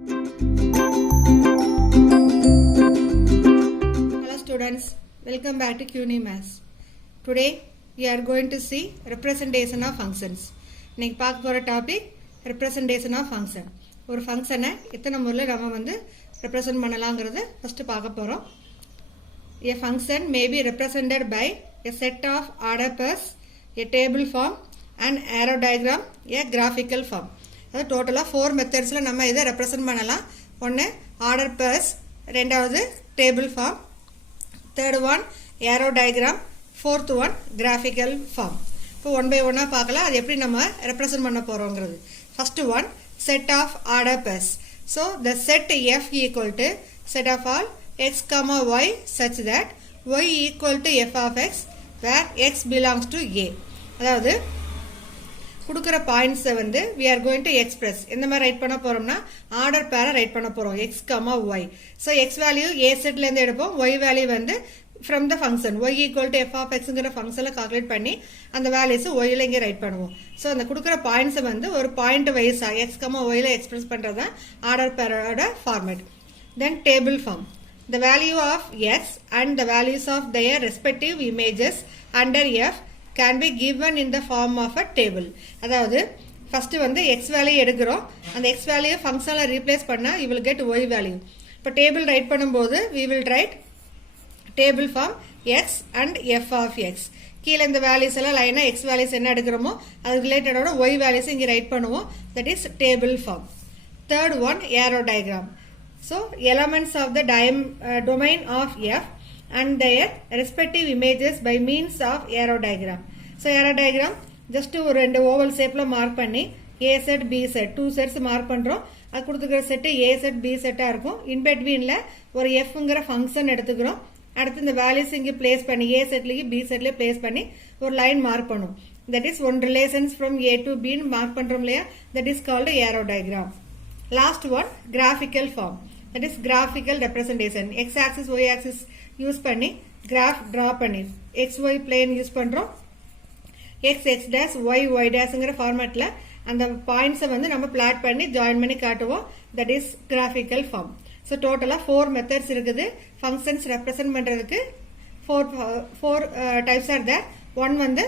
Hello students, welcome back to CUNY Maths. Today we are going to see representation of functions. இன்னைக்கு பார்க்க போற topic representation of function. ஒரு ஃபங்க்ஷனை எத்தனை முறையில் நம்ம வந்து ரெப்ரசன்ட் பண்ணலாங்கிறது ஃபர்ஸ்ட் பார்க்க போறோம். A function may be represented by a set of order pairs, a table form, an arrow diagram, a graphical form. அது டோட்டலாக 4 மெத்தட்ஸில் நம்ம இதை ரெப்ரசன்ட் பண்ணலாம். ஒன்று ஆர்டர் பேர்ஸ், ரெண்டாவது table form, third one arrow diagram, fourth one graphical form. இப்போ one by ஒன்னாக பார்க்கலாம் அது எப்படி நம்ம ரெப்ரசன்ட் பண்ண போகிறோங்கிறது. First one set of order pairs. So the set F equal to set of all X comma Y such that Y equal to F of X where X belongs to A. அதாவது கொடுக்குற பாயிண்ட்ஸை வந்து we are going to express எந்த மாதிரி right பண்ண போறோம்னா order பேரை write பண்ண போறோம் X comma Y. So X value A செட்லேருந்து எடுப்போம், ஒய் வேல்யூ வந்து from the function Y equal to F of எக்ஸுங்கிற ஃபங்க்ஷனில் கால்குலேட் பண்ணி அந்த வேல்யூஸ் ஒய்யில் இங்கே ரைட் பண்ணுவோம். ஸோ அந்த கொடுக்குற பாயிண்ட்ஸை வந்து ஒரு பாயிண்ட் வைஸாக எக்ஸ் கமா ஒயில் எக்ஸ்பிரஸ் பண்ணுறது தான் ஆர்டர் பேரோட format. Then table form. The value of x and the values of their respective images under f can be given in the form of a table. அதாவது first வந்து x value எடுக்கிறோம், அந்த x value ஃபங்க்ஷனில் replace பண்ணால் you will get y value. இப்போ table right பண்ணும்போது we will write table form x and f of x. கீழே இந்த வேல்யூஸ் எல்லாம் லைனாக x வேல்யூஸ் என்ன எடுக்கிறோமோ அது ரிலேட்டடோட y வேல்யூஸ் இங்கே ரைட் பண்ணுவோம். That is table form. Third one arrow diagram. So elements of the domain of f and their respective images by means of arrow diagram. So arrow diagram just ஒரு ரெண்டு oval ஷேப்ல mark பண்ணி a set b set 2 sets mark பண்றோம். அது கொடுத்துக்கிற set a set b செட்டா இருக்கும். இன் பிட்வீன்ல ஒரு fங்கிற function எடுத்துக்கிறோம். அடுத்து இந்த வேல்யூஸ் இங்கே பிளேஸ் பண்ணி a செட்லயும் b செட்லயும் பிளேஸ் பண்ணி ஒரு லைன் மார்க் பண்ணும். That is one relations from a to b mark பண்றோம் இல்லையா, that is called arrow diagram. Last one graphical form. That is graphical representation. X axis y axis use பண்ணி graph draw பண்ணி xy plane use பண்றோம். x x dash y y dashங்கிற ஃபார்மேட்ல அந்த பாயிண்ட்ஸை வந்து நம்ம பிளாட் பண்ணி ஜாயின் பண்ணி காட்டுவோம். That is graphical form. So டோட்டலாக 4 மெத்தட்ஸ் இருக்குது ஃபங்க்ஷன்ஸ் ரெப்ரசென்ட் பண்றதுக்கு. Four types are there. One வந்து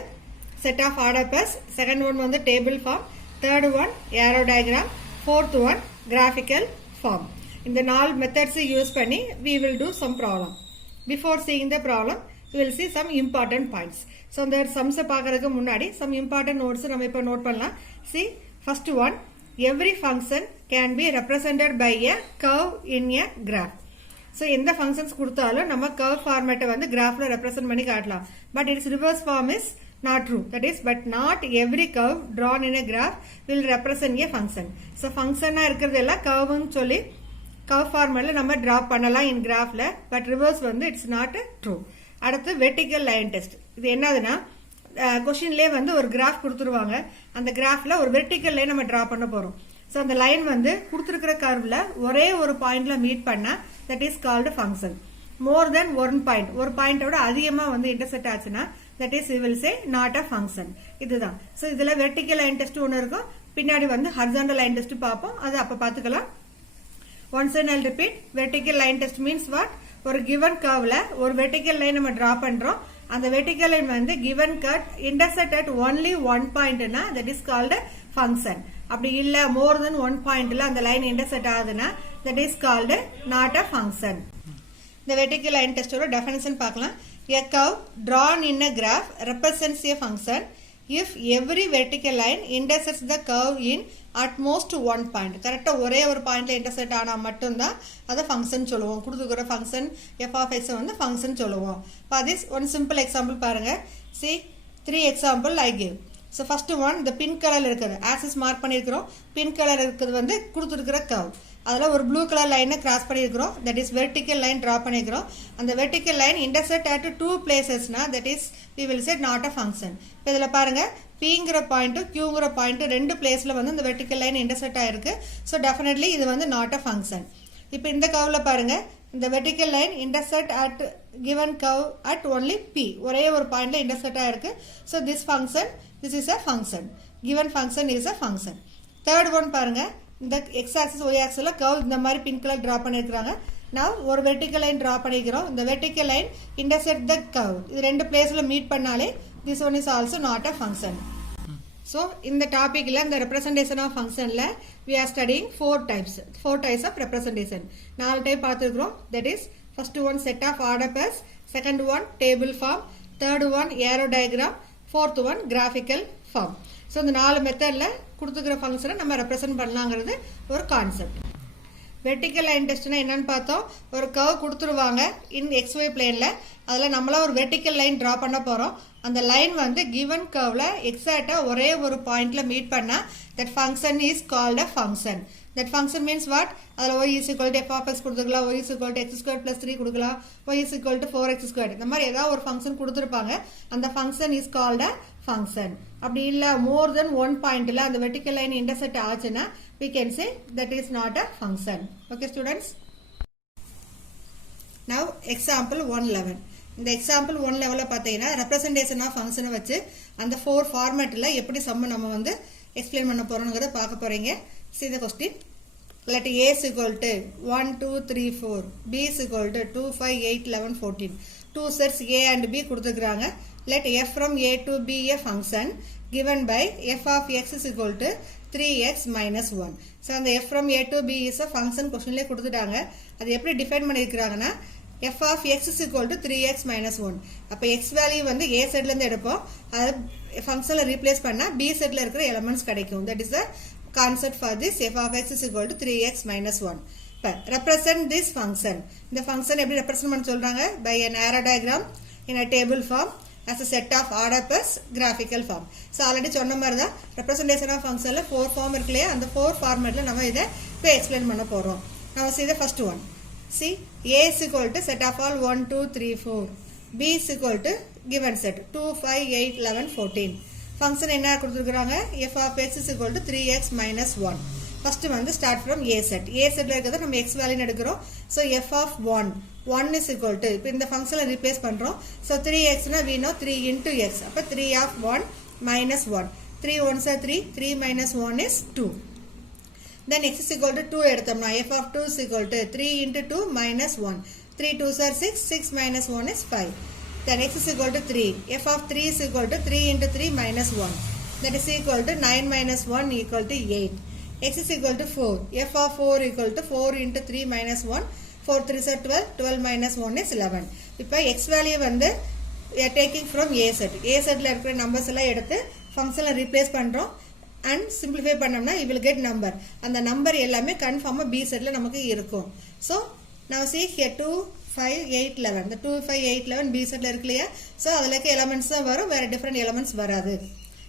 set of order pairs, second one வந்து table form, third one arrow diagram, fourth one graphical form. இந்த 4 methods use பண்ணி we will do some problem. Before seeing the problem, we will see some important points. So இந்த சம்ஸை பார்க்கறதுக்கு முன்னாடி some important notes நம்ம இப்போ note பண்ணலாம். See, first one, every function can be represented by a curve in a graph. So எந்த functions கொடுத்தாலும் நம்ம curve format வந்து graphல represent பண்ணி காட்டலாம். But its reverse form is not true. That is, but not every curve drawn in a graph will represent a function. So functionனா இருக்கிறது எல்லாம் curveன்னு சொல்லி curve ஃபார்மேட்ல நம்ம டிரா பண்ணலாம் இன் கிராஃப்ல. பட் ரிவர்ஸ் வந்து இட்ஸ் நாட் ட்ரூ. அடுத்து வெர்டிக்கல் லைன் டெஸ்ட். இது என்னதுன்னா கொஸ்டின்லேயே வந்து ஒரு கிராஃப் கொடுத்துருவாங்க, அந்த கிராஃப்ல ஒரு வெர்டிக்கல் லைன் நம்ம டிரா பண்ண போறோம். ஸோ அந்த லைன் வந்து கொடுத்துருக்கிற கர்வ்ல ஒரே ஒரு பாயிண்ட்ல மீட் பண்ணா that is called function. More than one point, ஒரு பாயிண்டோட அதிகமா வந்து இன்டர்செக்ட் ஆச்சுன்னா that is we will say not a function. இதுதான். ஸோ இதுல வெர்டிக்கல் லைன் டெஸ்ட் ஒன்று இருக்கும், பின்னாடி வந்து ஹரிசாண்டல் லைன் டெஸ்ட் பார்ப்போம், அது அப்ப பாத்துக்கலாம். Once and I'll repeat. Vertical line test means what? ஒரு given curveல ஒரு vertical line நம்ம draw பண்றோம். அந்த vertical line வந்து given cut intersect at only one point னா that is called a function. அப்படி இல்ல more than one pointல அந்த line intersect ஆகுதுன்னா that is called not a function. The vertical line test ஓட definition பார்க்கலாம். A curve drawn in a graph represents a function if every vertical line intersects the curve in at most one point. கரெக்டா ஒரே ஒரு பாயிண்ட்ல intersect ஆனா மட்டும்தான் அதை function சொல்லுவோம். கொடுத்துக்கிற ஃபங்க்ஷன் f of x வந்து ஃபங்க்ஷன் சொல்லுவோம். For this one simple example பாருங்க. See 3 example I give. So first one the pink color இருக்குது, axis மார்க் பண்ணியிருக்கிறோம். pink color இருக்குது வந்து கொடுத்துருக்கிற curve. அதுல ஒரு ப்ளூ கலர் லைனை கிராஸ் பண்ணியிருக்கிறோம், that is vertical line draw பண்ணியிருக்கிறோம். அந்த வெர்டிக்கல் லைன் இன்டர்செக்ட் அட் 2 பிளேசஸ்னா that is we will say not a function. இப்போ இதுல பாருங்க Pங்கிற பாயிண்ட் Qங்கிற பாயிண்ட் ரெண்டு பிளேஸ்ல வந்து இந்த வெர்டிக்கல் லைன் இன்டர்செக்ட் ஆயிருக்கு. ஸோ டெஃபினெட்லி இது வந்து நாட் அ ஃபங்க்ஷன். இப்போ இந்த கர்வ்ல பாருங்க இந்த vertical line intersect at given curve at only P, ஒரே ஒரு பாயிண்ட்ல இன்டர்செக்ட் ஆயிருக்கு. So this function, this is a function. Given function is a function. Third one பாருங்க, இந்த x axis y axis curve இந்த மாதிரி pink color draw பண்ணிருக்காங்க. Now ஒரு vertical line draw பண்ணிக்கிறோம். இந்த vertical line intersect the curve. இது ரெண்டு placeல meet பண்ணாலே this one is also not a function. So in the topic the representation of function we are studying four types of representation. 4 type பார்த்திருக்கிறோம். That is first one set of order pairs, second one table form, third one arrow diagram, fourth one graphical form. So இந்த 4 மெத்தட்ல கொடுத்துக்கிற ஃபங்க்ஷனை நம்ம represent பண்ணலாங்கிறது ஒரு concept. Vertical line டெஸ்ட்னா என்னன்னு பார்த்தோம். ஒரு curve கொடுத்துருவாங்க இன் XY பிளேன்ல. அதில் நம்மளா ஒரு வெர்டிக்கல் லைன் டிரா பண்ண போறோம். அந்த லைன் வந்து கிவன் கர்வ்ல எக்ஸாக்டா ஒரே ஒரு பாயிண்ட்ல மீட் பண்ணா that function is called a function. That function means what? அதில் y is equal to f of x கொடுத்துக்கலாம், y is equal to x squared plus 3 கொடுக்கலாம், y is equal to 4x squared. இந்த மாதிரி ஏதாவது ஒரு function கொடுத்துருப்பாங்க. அந்த function is called a function. அப்படி இல்லை மோர் தென் ஒன் பாயிண்ட்ல அந்த வெர்டிக்கல் லைன் இன்டர்செக்ட் ஆச்சுன்னா we can say that is not a function. Okay students? Now example 111. இந்த example 111 பார்த்தீங்கன்னா representation of function வச்சு அந்த 4 ஃபார்மேட்ல எப்படி சம் நம்ம வந்து எக்ஸ்பிளைன் பண்ண போறோம்ங்கறத பார்க்க போறீங்க. See the question. Let a is equal to 1 2 3 4, b is equal to 2 5 8 11 14. Two sets a and b கொடுத்துக்கறாங்க. Let f from a to b a function given by f of x is equal to 3x minus 1. So அந்த f from a to b is a function questionல கொடுத்துட்டாங்க. அது எப்படி define பண்ணிருக்காங்கன்னா f of x is equal to 3x minus 1. அப்ப x value வந்து a செட்ல இருந்து எடுப்போம். அது ஃபங்க்ஷன்ல ரீப்ளேஸ் பண்ணா b செட்ல இருக்கிற எலிமெண்ட்ஸ் கிடைக்கும். That is the concept for this. F of x is equal to 3x minus 1. Represent this function. இந்த function எப்படி represent பண்ண சொல்றாங்க? By an arrow diagram in a table form as a set of order pairs graphical form. So already சொன்ன மாதிரி தான் representation of functionல 4 form இருக்குலையா, அந்த 4 formatல நம்ம இதை இப்போ explain பண்ண போறோம். Now see the first one. See a is equal to set of all 1 2 3 4, b is equal to given set 2 5 8 11 14. Function என்ன கொடுத்துருக்காங்க? f of x is equal to 3x minus 1. First வந்து start from a set. a setல இருக்கிறத நம்ம x value எடுக்கிறோம். So f of 1 is equal to இப்போ இந்த ஃபங்க்ஷனை replace பண்றோம். So 3x னா we know 3 into x. அப்ப 3 of 1 minus 1. 3 1s are 3, 3 minus 1 is 2. Then x is equal to 2 எடுத்தோம்னா f of 2 is equal to 3 into 2 minus 1. 3 2s are 6, 6 minus 1 is 5. Then x is equal to 3. f of 3 is equal to 3 into 3 minus 1. That is equal to 9 minus 1 equal to 8. X is equal to 4. f of 4 equal to 4 into 3 minus 1. 4 3s are 12. 12 minus 1 is 11. இப்போ x value வந்து we are taking from a set. a setல இருக்கிற numbers எல்லாம் எடுத்து ஃபங்க்ஷன்ல replace பண்றோம். And simplify பண்ணோம்னா you will get number. அந்த number எல்லாமே கன்ஃபார்மா b setல நமக்கு இருக்கும். So now see here 2 5 8 11. The 2 5 8 11 b setல இருக்கு இல்லையா? So அதுலக்கு elements தான் வரும், வேற different elements வராது.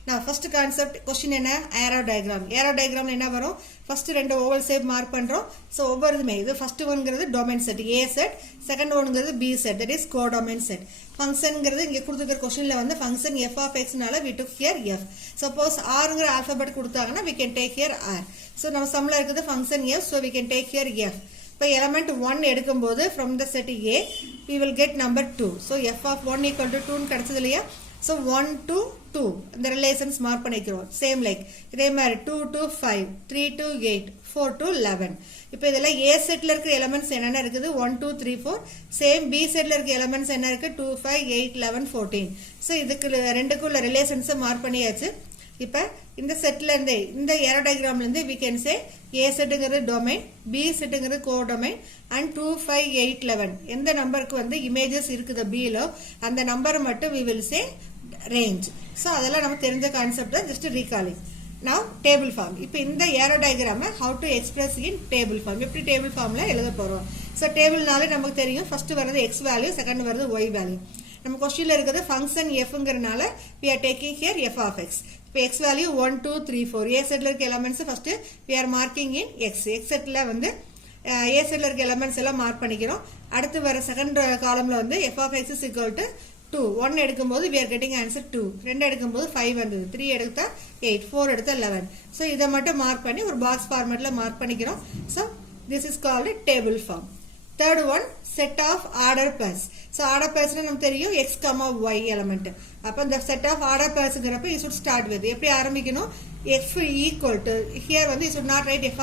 Now first concept question என்ன? arrow diagram. arrow diagram என்ன வரும்? first ரெண்டு oval shape mark பண்றோம். So ஒவ்வொருதுமே இது first oneங்கிறது domain set a set, second oneங்கிறது b set, that is codomain set. ஃபங்க்ஷன்ங்கிறது இங்க கொடுத்திருக்கிற क्वेश्चनல வந்து ஃபங்க்ஷன் f of x னால we took here f. Suppose rங்கிற ஆல்பபெட் கொடுத்தாங்கன்னா we can take here r. So நம்ம சம்ல இருக்குது function f, so we can take here f. இப்போ element 1 எடுக்கும்போது from the set a we will get number 2. So f of 1 equal to 2 ன்னு கிடைச்சது இல்லையா? So 1 to 2 இந்த relations mark பண்ணிக்கிறோம். Same like இதே மாதிரி 2 to 5, 3 to 8, 4 to 11. இப்போ இதெல்லாம் a செட்ல இருக்கிற எலிமெண்ட்ஸ் என்னென்ன இருக்குது? 1 2 3 4. சேம் b செட்ல இருக்கிற எலிமெண்ட்ஸ் என்ன இருக்கு? 2 5 8 11 14. ஸோ இதுக்கு ரெண்டுக்குள்ள ரிலேஷன்ஸை மார்க் பண்ணியாச்சு. இப்போ இந்த செட்ல இருந்து இந்த ஏரோ டயக்ராம்ல இருந்து we can say a செட்ங்கிறது டொமைன், b செட்ங்கிறது கோடொமைன் and 2 5 8 11 எந்த நம்பருக்கு வந்து இமேஜஸ் இருக்குது b ல அந்த நம்பரை மட்டும் we will say range. So அதெல்லாம் நமக்கு தெரிஞ்ச கான்செப்ட் தான், just recalling. Now table form. இப்போ இந்த ஏரோ டயக்ராமை how to express in table form. எப்படி டேபிள் ஃபார்ம்ல எழுத போறோம்? So டேபிள்னாலே நமக்கு தெரியும் ஃபர்ஸ்ட் வரது x வேல்யூ, செகண்ட் வரது y வேல்யூ. நம்ம क्वेश्चनல இருக்குது ஃபங்க்ஷன் fங்கறனால we are taking here f of x. இப்போ x வேல்யூ 1 2 3 4. a செட்ல இருக்க elements first we are marking in x. x செட்ல வந்து a செட்ல இருக்க எலிமெண்ட்ஸ் எல்லாம் மார்க் பண்ணிக்கிறோம். அடுத்து வர செகண்ட் காலம்ல வந்து f of x is equal to 2. 1 எடுக்கும்போது we are getting answer 2. 2 எடுக்கும்போது 5 வந்தது. 3 எடுத்தா 8, 4 எடுத்தா 11. So இத மட்டும் மார்க் பண்ணி ஒரு பாக்ஸ் ஃபார்மட்ல மார்க் பண்ணிக்கிறோம். So this is called a table form. Third one, set of order pairs. So order pairs நமக்கு தெரியும் x, y element. அப்ப இந்த set of order pairsங்கிறப்ப you should start with. எப்படி ஆரம்பிக்கணும்? f equal to, here வந்து you should not write f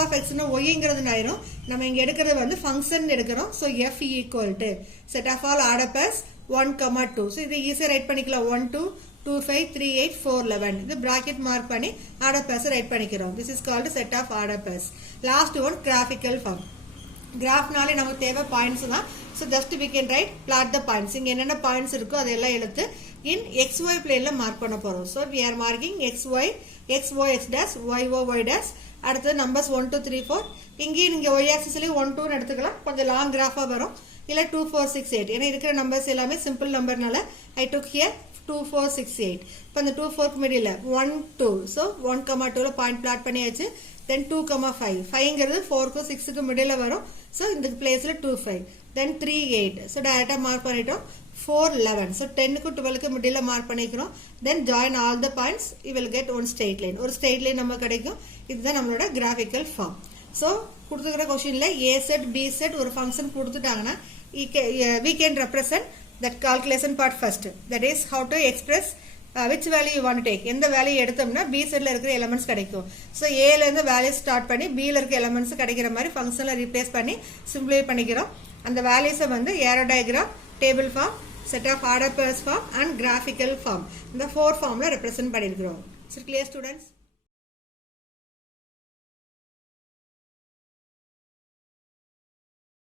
of x னா yங்கிறது ஆயிரும். நம்ம இங்க எடுக்கிறது வந்து function எடுக்கிறோம். So f equal to set of all order pairs 1, 2. So இது ஈஸியா ரைட் பண்ணிக்கலாம். 1, 2, 2, 5, 3, 8, 4, 11. இது bracket mark பண்ணி order pairs ரைட் பண்ணிக்கிறோம். This is called set of order pairs. Last one, graphical form. கிராஃப்னாலே நமக்கு தேவை பாயிண்ட்ஸ் தான். So just we can write plot the points. இங்கே என்னென்ன பாயிண்ட்ஸ் இருக்கோ அதெல்லாம் எடுத்து இன் XY பிளேன்ல மார்க் பண்ண போறோம். So we are marking XY, XO, X dash, YO, Y dash. அடுத்தது நம்பர்ஸ் 1, 2, 3, 4. இங்கேயும் நீங்க Y ஆக்சிஸ்லயும் 1, 2 எடுத்துக்கலாம். கொஞ்சம் லாங் கிராஃபா வரும். இல்ல 2, 4, 6, 8. ஏன்னா இருக்கிற நம்பர்ஸ் எல்லாமே சிம்பிள் நம்பர்னால ஐ டுக் ஹியர் 2, 4, 6, 8. இப்போ இந்த 2, 4க்கு மிடில் 1, 2. ஸோ 1, 2ல பாயிண்ட் பிளாட் பண்ணியாச்சு. Then 2, 5. 5ங்கிறது 4க்கும் 6க்கு மிடில் வரும். ஸோ இந்த பிளேஸ்ல 2, 5. Then 3, 8. ஸோ டைரக்டா மார்க் பண்ணிட்டோம். 4, 11. ஸோ 10க்கும் 12க்கு மிடில் மார்க் பண்ணிக்கிறோம். Then join all the points. You will get one straight line. ஒரு straight line நம்ம கிடைக்கும். இதுதான் நம்மளோட graphical form. ஸோ கொடுத்துக்கிற கொஸ்டின்ல A set, B set ஒரு function கொடுத்துட்டாங்கன்னா we can represent that calculation part first. That is how to express which value you want to take. எந்த value எடுத்தோம்னா B செட்ல இருக்கிற எலிமெண்ட்ஸ் கிடைக்கும். ஸோ ஏல இருந்து வேல்யூ ஸ்டார்ட் பண்ணி Bல இருக்க எலிமெண்ட்ஸ் கிடைக்கிற மாதிரி ஃபங்க்ஷன்ல ரீப்ளேஸ் பண்ணி சிம்பிளிஃபை பண்ணிக்கிறோம். அந்த வேல்யூஸை வந்து arrow diagram, table form, set of order pairs form and graphical form, இந்த 4 ஃபார்ம்ல ரெப்ரசென்ட் பண்ணியிருக்கிறோம். So clear students?